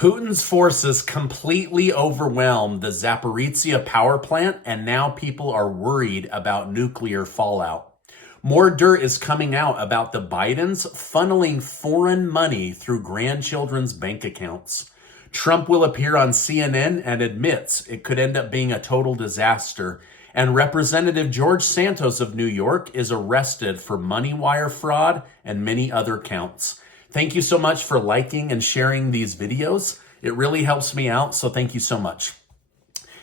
Putin's forces completely overwhelmed the Zaporizhzhia power plant, and now people are worried about nuclear fallout. More dirt is coming out about the Bidens funneling foreign money through grandchildren's bank accounts. Trump will appear on CNN and admits it could end up being a total disaster. And Representative George Santos of New York is arrested for money wire fraud and many other counts. Thank you so much for liking and sharing these videos. It really helps me out, so thank you so much.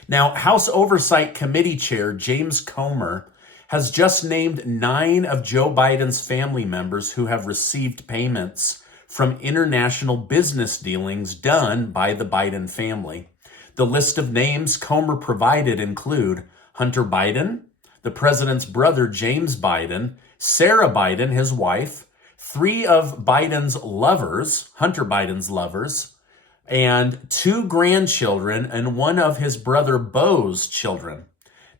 Now, House Oversight Committee Chair James Comer has just named 9 of Joe Biden's family members who have received payments from international business dealings done by the Biden family. The list of names Comer provided include Hunter Biden, the president's brother James Biden, Sarah Biden, his wife, 3 of Biden's lovers, Hunter Biden's lovers, and 2 grandchildren and 1 of his brother Beau's children.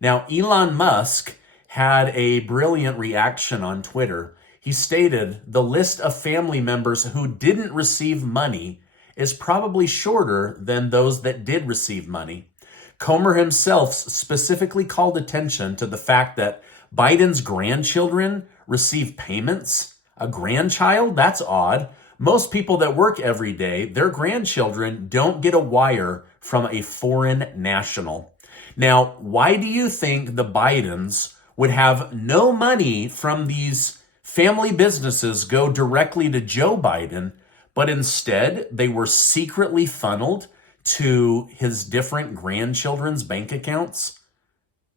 Now, Elon Musk had a brilliant reaction on Twitter. He stated, the list of family members who didn't receive money is probably shorter than those that did receive money. Comer himself specifically called attention to the fact that Biden's grandchildren receive payments. A grandchild? That's odd. Most people that work every day, their grandchildren don't get a wire from a foreign national. Now, why do you think the Bidens would have no money from these family businesses go directly to Joe Biden, but instead they were secretly funneled to his different grandchildren's bank accounts?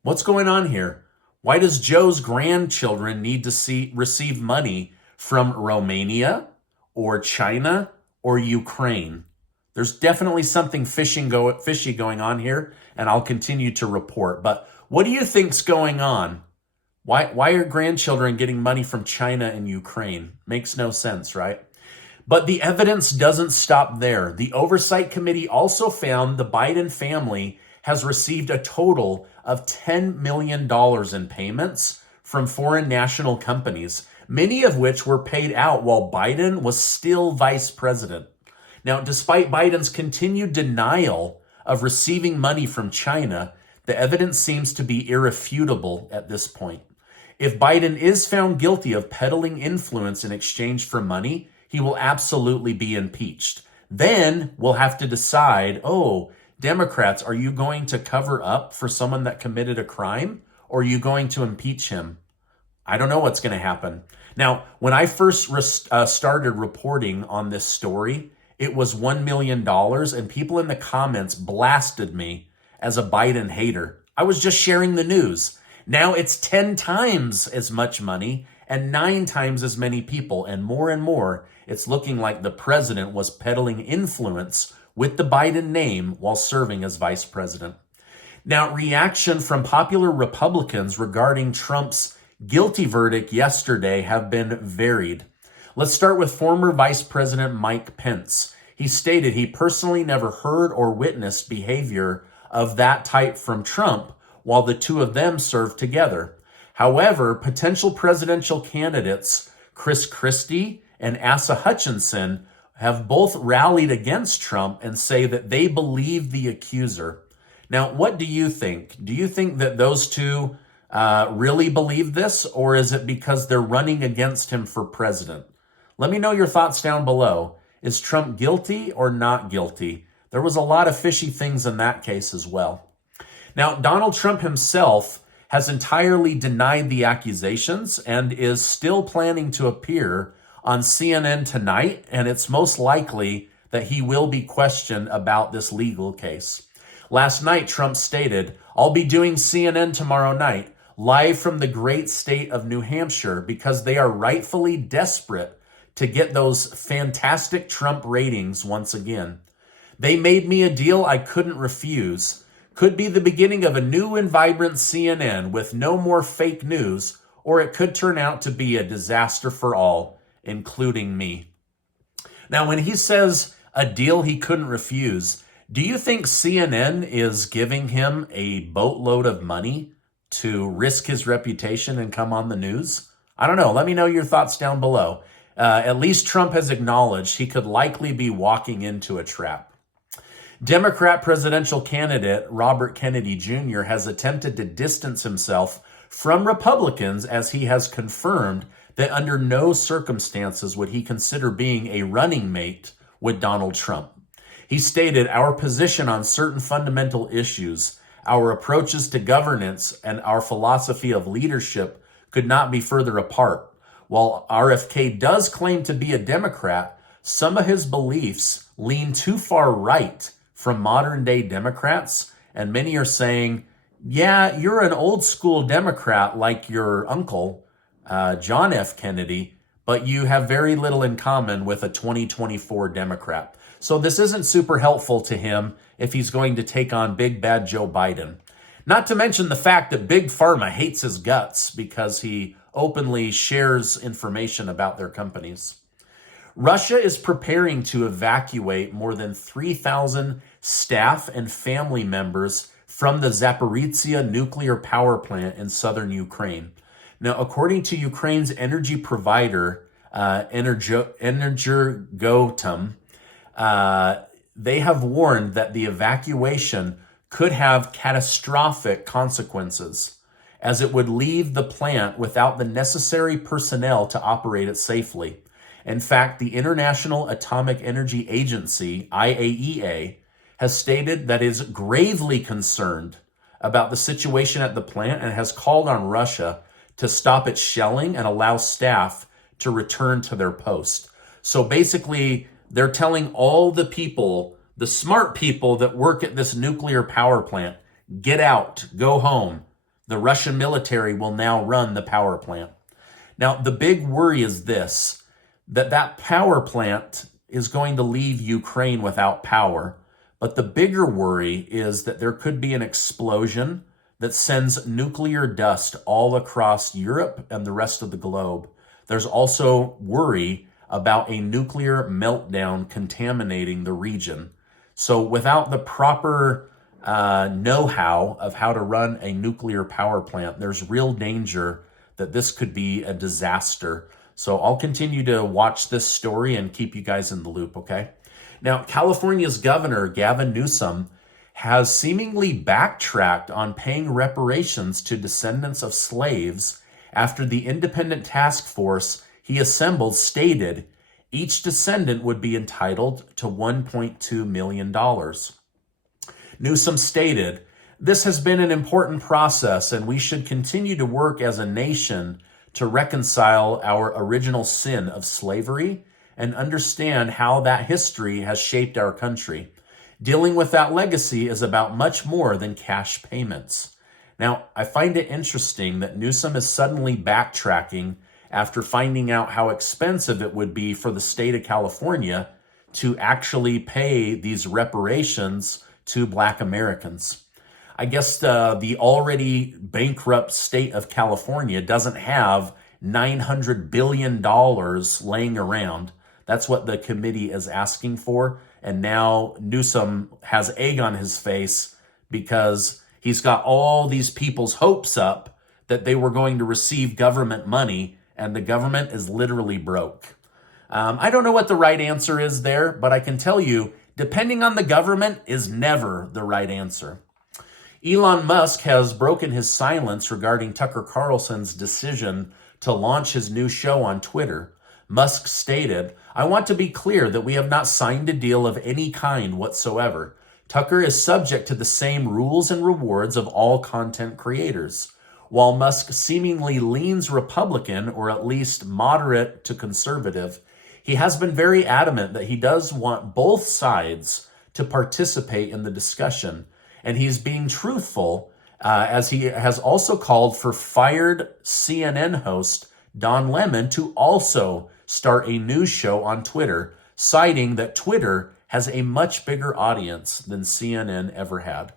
What's going on here? Why does Joe's grandchildren need to receive money from Romania or China or Ukraine? There's definitely something fishy going on here, and I'll continue to report. But what do you think's going on? Why are grandchildren getting money from China and Ukraine? Makes no sense, right? But the evidence doesn't stop there. The Oversight Committee also found the Biden family has received a total of $10 million in payments from foreign national companies, many of which were paid out while Biden was still vice president. Now, despite Biden's continued denial of receiving money from China, the evidence seems to be irrefutable at this point. If Biden is found guilty of peddling influence in exchange for money, he will absolutely be impeached. Then we'll have to decide, Democrats, are you going to cover up for someone that committed a crime, or are you going to impeach him? I don't know what's going to happen. Now, when I first started reporting on this story, it was $1 million, and people in the comments blasted me as a Biden hater. I was just sharing the news. Now it's 10 times as much money and 9 times as many people, and more, it's looking like the president was peddling influence with the Biden name while serving as vice president. Now, reaction from popular Republicans regarding Trump's guilty verdict yesterday have been varied. Let's start with former Vice President Mike Pence. He stated he personally never heard or witnessed behavior of that type from Trump while the two of them served together. However, potential presidential candidates Chris Christie and Asa Hutchinson have both rallied against Trump and say that they believe the accuser. Now, what do you think? Do you think that those two really believe this, or is it because they're running against him for president? Let me know your thoughts down below. Is Trump guilty or not guilty? There was a lot of fishy things in that case as well. Now, Donald Trump himself has entirely denied the accusations and is still planning to appear on CNN tonight, and it's most likely that he will be questioned about this legal case. Last night, Trump stated, "I'll be doing CNN tomorrow night, live from the great state of New Hampshire, because they are rightfully desperate to get those fantastic Trump ratings once again. They made me a deal I couldn't refuse. Could be the beginning of a new and vibrant CNN with no more fake news, or it could turn out to be a disaster for all, including me." Now, when he says a deal he couldn't refuse, do you think CNN is giving him a boatload of money to risk his reputation and come on the news? I don't know. Let me know your thoughts down below. At least Trump has acknowledged he could likely be walking into a trap. Democrat presidential candidate Robert Kennedy Jr. has attempted to distance himself from Republicans as he has confirmed that under no circumstances would he consider being a running mate with Donald Trump. He stated, "Our position on certain fundamental issues, our approaches to governance, and our philosophy of leadership could not be further apart. While RFK does claim to be a Democrat, some of his beliefs lean too far right from modern day Democrats, and many are saying, yeah, you're an old school Democrat like your uncle, John F. Kennedy, but you have very little in common with a 2024 Democrat." So this isn't super helpful to him if he's going to take on big bad Joe Biden. Not to mention the fact that Big Pharma hates his guts because he openly shares information about their companies. Russia is preparing to evacuate more than 3,000 staff and family members from the Zaporizhzhia nuclear power plant in southern Ukraine. Now, according to Ukraine's energy provider, Energoatom, they have warned that the evacuation could have catastrophic consequences, as it would leave the plant without the necessary personnel to operate it safely. In fact, the International Atomic Energy Agency, IAEA, has stated that it is gravely concerned about the situation at the plant and has called on Russia to stop its shelling and allow staff to return to their post. So basically, they're telling all the people, the smart people that work at this nuclear power plant, get out, go home. The Russian military will now run the power plant. Now, the big worry is this, that power plant is going to leave Ukraine without power. But the bigger worry is that there could be an explosion that sends nuclear dust all across Europe and the rest of the globe. There's also worry about a nuclear meltdown contaminating the region. So without the proper know-how of how to run a nuclear power plant, there's real danger that this could be a disaster. So I'll continue to watch this story and keep you guys in the loop, okay? Now, California's governor, Gavin Newsom, has seemingly backtracked on paying reparations to descendants of slaves after the independent task force he assembled stated each descendant would be entitled to $1.2 million. Newsom stated, "This has been an important process, and we should continue to work as a nation to reconcile our original sin of slavery and understand how that history has shaped our country. Dealing with that legacy is about much more than cash payments." Now, I find it interesting that Newsom is suddenly backtracking after finding out how expensive it would be for the state of California to actually pay these reparations to Black Americans. I guess the already bankrupt state of California doesn't have $900 billion laying around. That's what the committee is asking for. And now Newsom has egg on his face because he's got all these people's hopes up that they were going to receive government money, and the government is literally broke. I don't know what the right answer is there, but I can tell you, depending on the government is never the right answer. Elon Musk has broken his silence regarding Tucker Carlson's decision to launch his new show on Twitter. Musk stated, "I want to be clear that we have not signed a deal of any kind whatsoever. Tucker is subject to the same rules and rewards of all content creators." While Musk seemingly leans Republican, or at least moderate to conservative, he has been very adamant that he does want both sides to participate in the discussion. And he's being truthful, as he has also called for fired CNN host Don Lemon to also start a news show on Twitter, citing that Twitter has a much bigger audience than CNN ever had.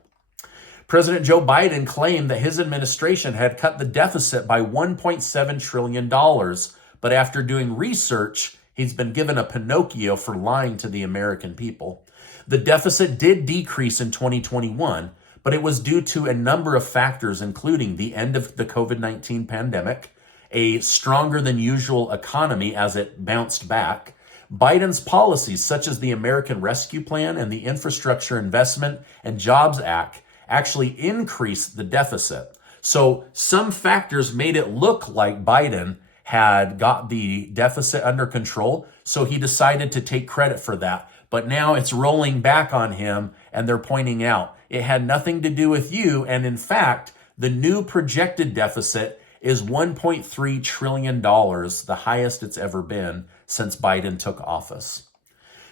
President Joe Biden claimed that his administration had cut the deficit by $1.7 trillion, but after doing research, he's been given a Pinocchio for lying to the American people. The deficit did decrease in 2021, but it was due to a number of factors, including the end of the COVID-19 pandemic, a stronger than usual economy as it bounced back, Biden's policies, such as the American Rescue Plan and the Infrastructure Investment and Jobs Act, actually increased the deficit. So some factors made it look like Biden had got the deficit under control, so he decided to take credit for that. But now it's rolling back on him, and they're pointing out it had nothing to do with you. And in fact, the new projected deficit is $1.3 trillion, the highest it's ever been since Biden took office.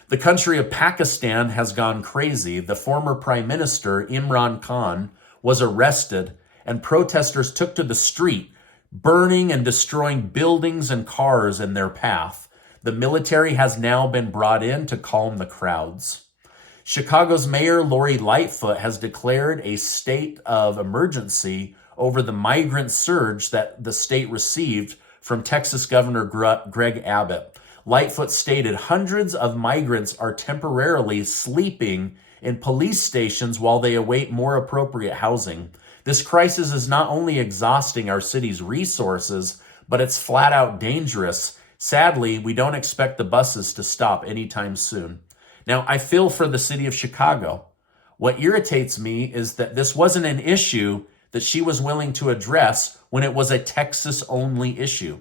The country of Pakistan has gone crazy. The former Prime Minister, Imran Khan, was arrested, and protesters took to the street, burning and destroying buildings and cars in their path. The military has now been brought in to calm the crowds. Chicago's Mayor Lori Lightfoot has declared a state of emergency over the migrant surge that the state received from Texas Governor Greg Abbott. Lightfoot stated hundreds of migrants are temporarily sleeping in police stations while they await more appropriate housing. This crisis is not only exhausting our city's resources, but it's flat out dangerous. Sadly, we don't expect the buses to stop anytime soon. Now, I feel for the city of Chicago. What irritates me is that this wasn't an issue that she was willing to address when it was a Texas-only issue.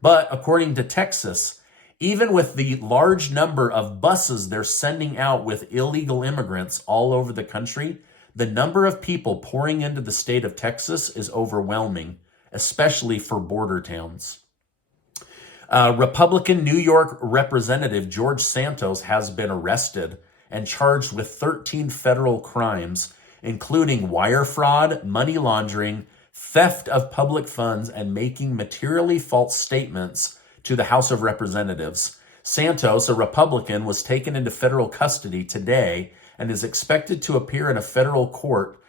But according to Texas, even with the large number of buses they're sending out with illegal immigrants all over the country, the number of people pouring into the state of Texas is overwhelming, especially for border towns. Republican New York Representative George Santos has been arrested and charged with 13 federal crimes, including wire fraud, money laundering, theft of public funds, and making materially false statements to the House of Representatives. Santos, a Republican, was taken into federal custody today and is expected to appear in a federal court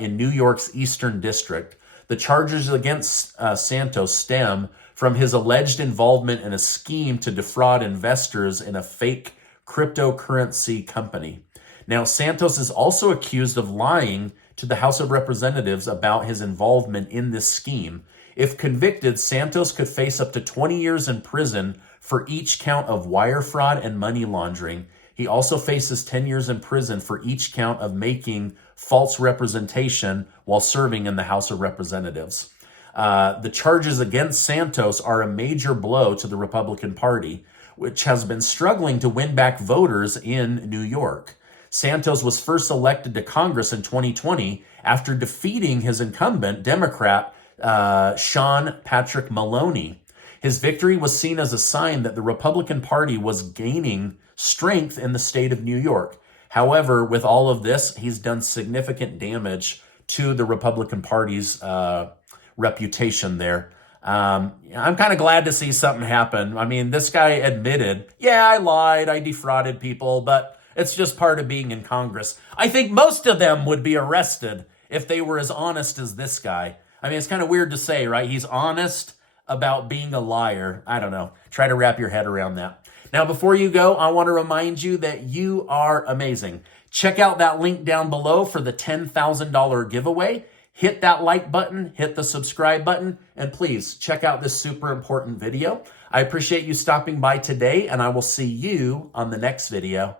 in New York's Eastern District. The charges against Santos stem from his alleged involvement in a scheme to defraud investors in a fake cryptocurrency company. Now, Santos is also accused of lying to the House of Representatives about his involvement in this scheme. If convicted, Santos could face up to 20 years in prison for each count of wire fraud and money laundering. He also faces 10 years in prison for each count of making false representation while serving in the House of Representatives. The charges against Santos are a major blow to the Republican Party, which has been struggling to win back voters in New York. Santos was first elected to Congress in 2020 after defeating his incumbent Democrat, Sean Patrick Maloney. His victory was seen as a sign that the Republican Party was gaining strength in the state of New York. However, with all of this, he's done significant damage to the Republican Party's reputation there. I'm kind of glad to see something happen. I mean, this guy admitted, yeah, I lied, I defrauded people, but it's just part of being in Congress. I think most of them would be arrested if they were as honest as this guy. I mean, it's kind of weird to say, right? He's honest about being a liar. I don't know. Try to wrap your head around that. Now, before you go, I want to remind you that you are amazing. Check out that link down below for the $10,000 giveaway. Hit that like button, hit the subscribe button, and please check out this super important video. I appreciate you stopping by today, and I will see you on the next video.